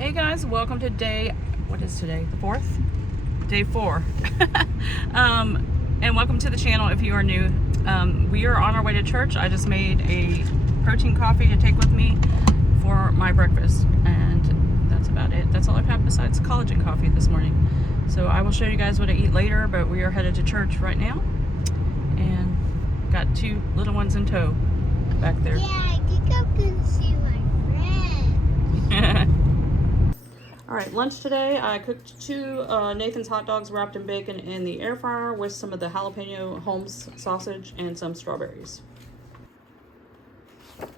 Hey guys, welcome to what is today? The 4th? Day 4. And welcome to the channel if you are new. We are on our way to church. I just made a protein coffee to take with me for my breakfast. And that's about it. That's all I've had besides collagen coffee this morning. So I will show you guys what I eat later, but we are headed to church right now. And got 2 little ones in tow back there. Yeah, I think I'm gonna see my friend. All right, lunch today, I cooked 2 Nathan's hot dogs wrapped in bacon in the air fryer with some of the jalapeno Holmes sausage and some strawberries. All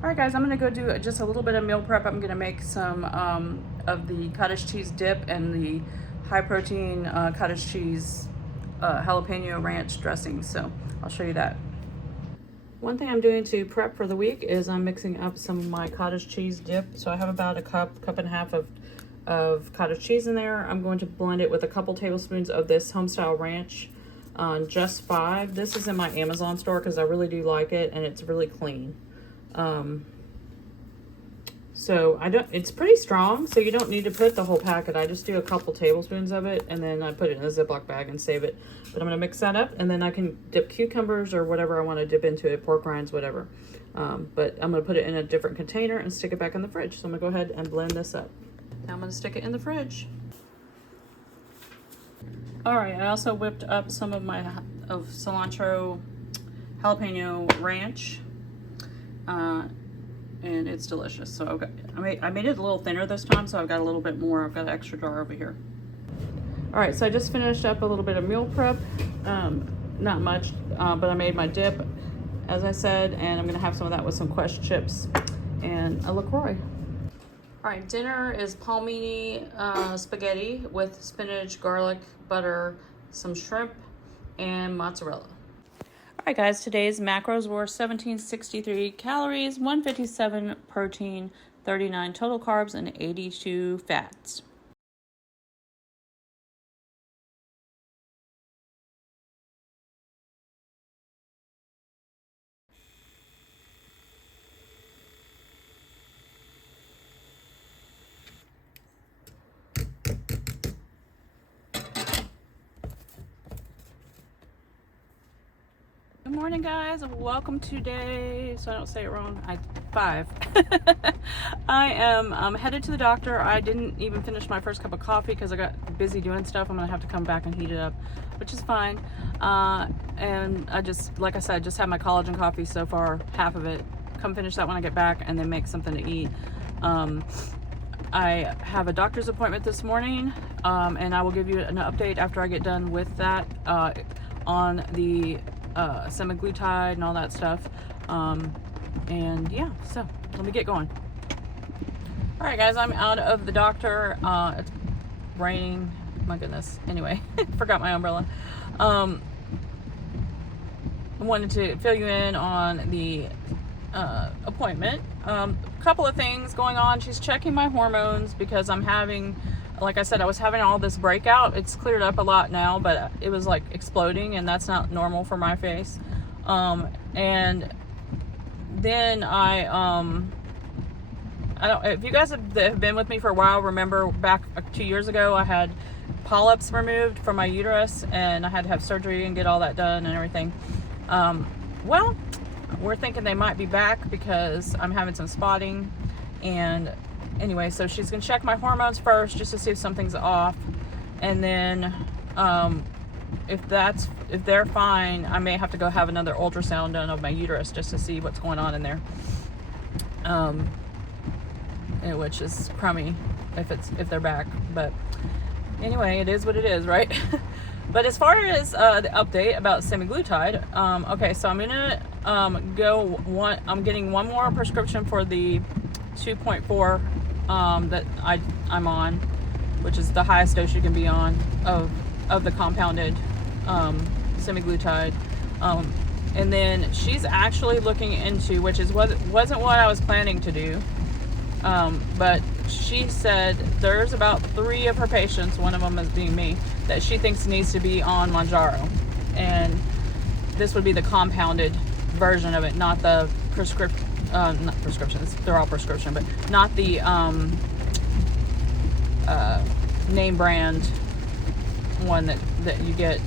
right, guys, I'm gonna go do just a little bit of meal prep. I'm gonna make some of the cottage cheese dip and the high protein cottage cheese jalapeno ranch dressing. So I'll show you that. One thing I'm doing to prep for the week is I'm mixing up some of my cottage cheese dip. So I have about a cup and a half of cottage cheese in there. I'm going to blend it with a couple tablespoons of this homestyle ranch on Just 5. This is in my Amazon store because I really do like it and it's really clean. So it's pretty strong, so you don't need to put the whole packet. I just do a couple tablespoons of it and then I put it in a Ziploc bag and save it. But I'm gonna mix that up and then I can dip cucumbers or whatever I want to dip into it, pork rinds, whatever. But I'm gonna put it in a different container and stick it back in the fridge. So I'm gonna go ahead and blend this up. Now I'm gonna stick it in the fridge. All right, I also whipped up some of my cilantro jalapeno ranch. And it's delicious. So I made it a little thinner this time, so I've got a little bit more. I've got an extra jar over here. All right, so I just finished up a little bit of meal prep. Not much, but I made my dip, as I said, and I'm gonna have some of that with some Quest chips and a LaCroix. All right, dinner is palmini spaghetti with spinach, garlic, butter, some shrimp, and mozzarella. All right, guys, today's macros were 1763 calories, 157 protein, 39 total carbs, and 82 fats. Good morning, guys. Welcome to day, so I don't say it wrong, 5. I am headed to the doctor. I didn't even finish my first cup of coffee because I got busy doing stuff. I'm gonna have to come back and heat it up, which is fine. And I just, like I said, just had my collagen coffee so far, half of it. Come finish that when I get back and then make something to eat. I have a doctor's appointment this morning, and I will give you an update after I get done with that on the semaglutide and all that stuff. And yeah, so let me get going. All right, guys, I'm out of the doctor. It's raining, my goodness. Anyway, forgot my umbrella. I wanted to fill you in on the appointment. A couple of things going on. She's checking my hormones because I'm having, like I said, I was having all this breakout. It's cleared up a lot now, but it was like exploding, and that's not normal for my face. And then I don't, if you guys have been with me for a while, remember back 2 years ago, I had polyps removed from my uterus and I had to have surgery and get all that done and everything. Well, we're thinking they might be back because I'm having some spotting. And anyway, so she's gonna check my hormones first just to see if something's off, and then if they're fine, I may have to go have another ultrasound done of my uterus just to see what's going on in there, which is crummy if they're back. But anyway, it is what it is, right? But as far as the update about semaglutide, okay, so I'm gonna I'm getting one more prescription for the 2.4 that I'm on, which is the highest dose you can be on of the compounded semaglutide. And then she's actually looking into, which wasn't what I was planning to do, but she said there's about 3 of her patients, one of them is being me, that she thinks needs to be on Mounjaro, and this would be the compounded version of it, not the not prescriptions, they're all prescription, but not the name brand one that you get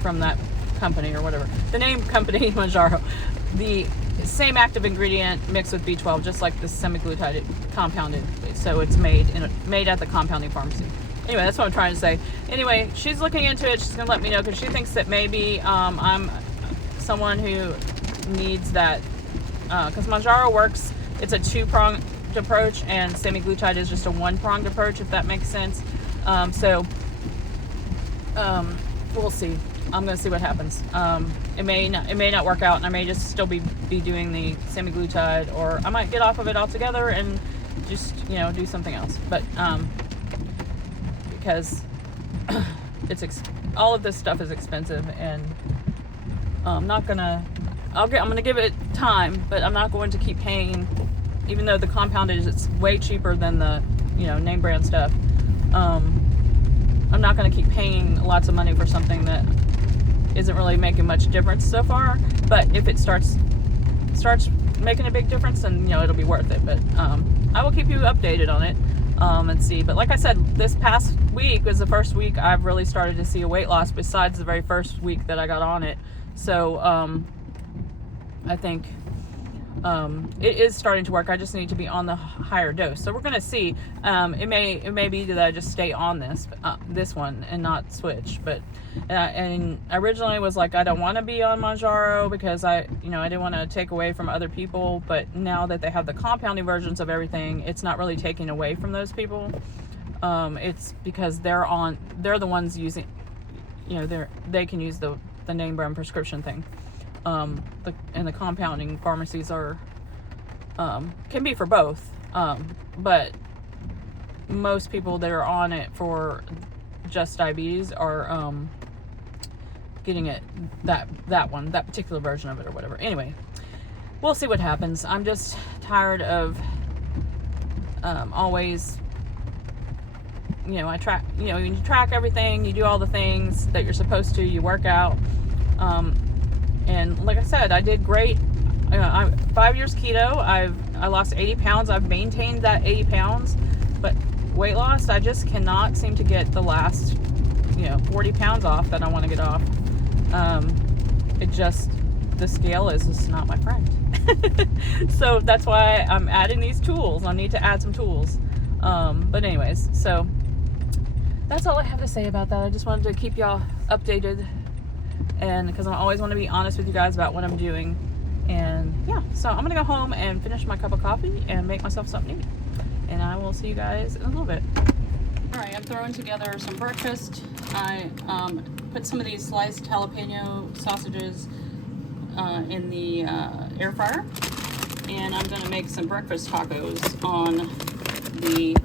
from that company or whatever. The name company, Mounjaro, the same active ingredient mixed with B12, just like the semaglutide compounded. So it's made at the compounding pharmacy. Anyway, that's what I'm trying to say. Anyway, she's looking into it. She's gonna let me know because she thinks that maybe I'm someone who needs that, because Mounjaro works. It's a 2-pronged approach, and semaglutide is just a 1-pronged approach, if that makes sense. We'll see. I'm gonna see what happens. It may not work out, and I may just still be doing the semaglutide, or I might get off of it altogether and just do something else. But because all of this stuff is expensive, and I'm gonna give it time, but I'm not going to keep paying, even though the compounded it's way cheaper than the name brand stuff. I'm not going to keep paying lots of money for something that isn't really making much difference so far. But if it starts making a big difference, then it'll be worth it. But I will keep you updated on it and see. But like I said, this past week was the first week I've really started to see a weight loss, besides the very first week that I got on it. So I think it is starting to work. I just need to be on the higher dose. So we're going to see. It may be that I just stay on this one and not switch. But and originally was like, I don't want to be on Mounjaro because I didn't want to take away from other people. But now that they have the compounding versions of everything, it's not really taking away from those people. It's because they're the ones using, they can use the name brand prescription thing. And the compounding pharmacies are can be for both, but most people that are on it for just diabetes are getting it that particular version of it or whatever. Anyway, we'll see what happens. I'm just tired of always I track you track everything, you do all the things that you're supposed to, you work out. And like I said, I did great. I'm 5 years keto. I lost 80 pounds. I've maintained that 80 pounds, but weight loss, I just cannot seem to get the last 40 pounds off that I want to get off. The scale is just not my friend. So that's why I'm adding these tools. I need to add some tools. But anyways, so that's all I have to say about that. I just wanted to keep y'all updated, and because I always want to be honest with you guys about what I'm doing. And yeah, so I'm gonna go home and finish my cup of coffee and make myself something to eat, and I will see you guys in a little bit. All right, I'm throwing together some breakfast. I put some of these sliced jalapeno sausages in the air fryer, and I'm gonna make some breakfast tacos on the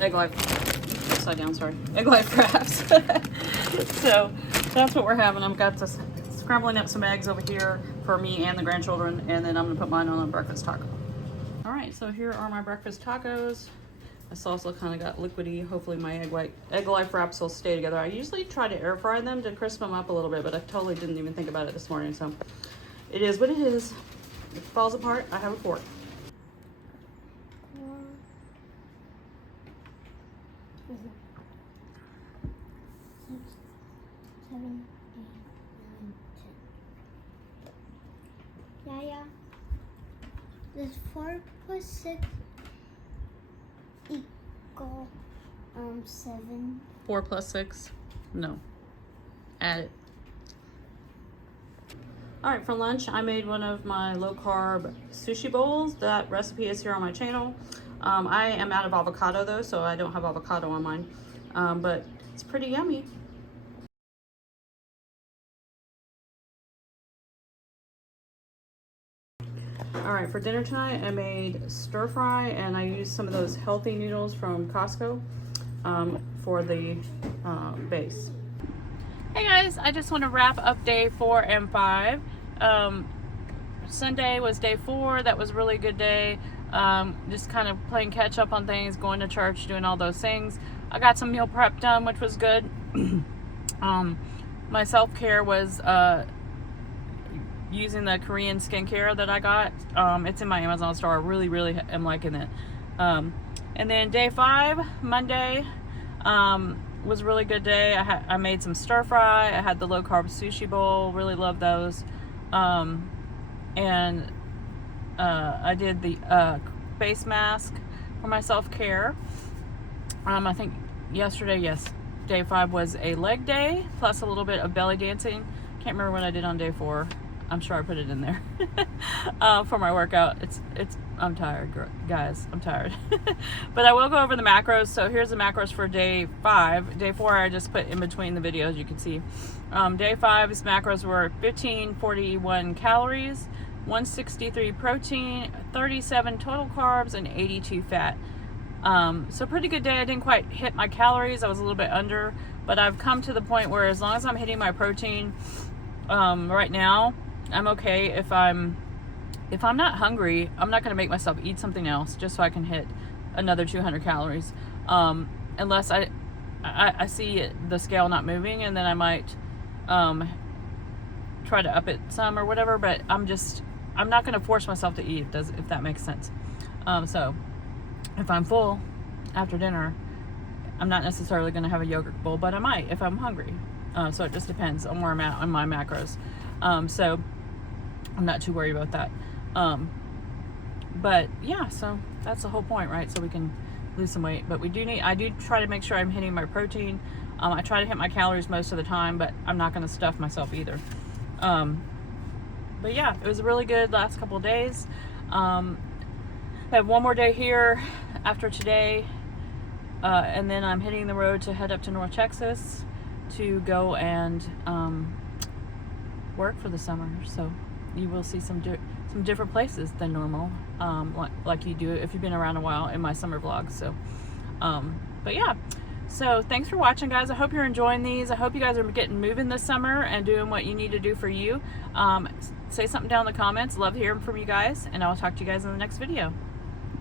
egg life wraps. So that's what we're having. I've got this scrambling up some eggs over here for me and the grandchildren, and then I'm gonna put mine on a breakfast taco. All right, so here are my breakfast tacos. My salsa kind of got liquidy. Hopefully my egg life wraps will stay together. I usually try to air fry them to crisp them up a little bit, but I totally didn't even think about it this morning. So it is what it is. If it falls apart, I have a fork. 7, 8, 9, 10. Yeah. Does 4 plus 6 equal 7? 4 plus 6? No. Add it. All right, for lunch, I made one of my low-carb sushi bowls. That recipe is here on my channel. I am out of avocado, though, so I don't have avocado on mine. But it's pretty yummy. All right, for dinner tonight, I made stir fry, and I used some of those healthy noodles from Costco for the base. Hey guys, I just want to wrap up day 4 and 5. Sunday was day 4. That was a really good day. Just kind of playing catch up on things, going to church, doing all those things. I got some meal prep done, which was good. my self-care was using the Korean skincare that I got. It's in my Amazon store. I really, really am liking it. And then day 5, Monday, was a really good day. I made some stir fry. I had the low carb sushi bowl. Really love those. And I did the face mask for my self-care. I think yesterday, yes, day 5 was a leg day plus a little bit of belly dancing. Can't remember what I did on day 4. I'm sure I put it in there for my workout. I'm tired, guys. I'm tired. But I will go over the macros. So here's the macros for day 5. Day 4 I just put in between the videos, you can see. Day 5's macros were 1541 calories, 163 protein, 37 total carbs, and 82 fat. So pretty good day. I didn't quite hit my calories. I was a little bit under, but I've come to the point where as long as I'm hitting my protein right now, I'm okay. If I'm not hungry, I'm not going to make myself eat something else just so I can hit another 200 calories. Unless I see the scale not moving, and then I might try to up it some or whatever, but I'm not going to force myself to eat, if that makes sense. So if I'm full after dinner, I'm not necessarily going to have a yogurt bowl, but I might if I'm hungry. So it just depends on where I'm at on my macros. So I'm not too worried about that. But yeah, so that's the whole point, right? So we can lose some weight, but I do try to make sure I'm hitting my protein. I try to hit my calories most of the time, but I'm not going to stuff myself either. But yeah, it was a really good last couple of days. I have one more day here after today, and then I'm hitting the road to head up to North Texas to go and work for the summer. So you will see some different places than normal, like you do if you've been around a while in my summer vlogs. So but yeah, so thanks for watching, guys. I hope you're enjoying these. I hope you guys are getting moving this summer and doing what you need to do for you. Say something down in the comments. Love hearing from you guys, and I'll talk to you guys in the next video.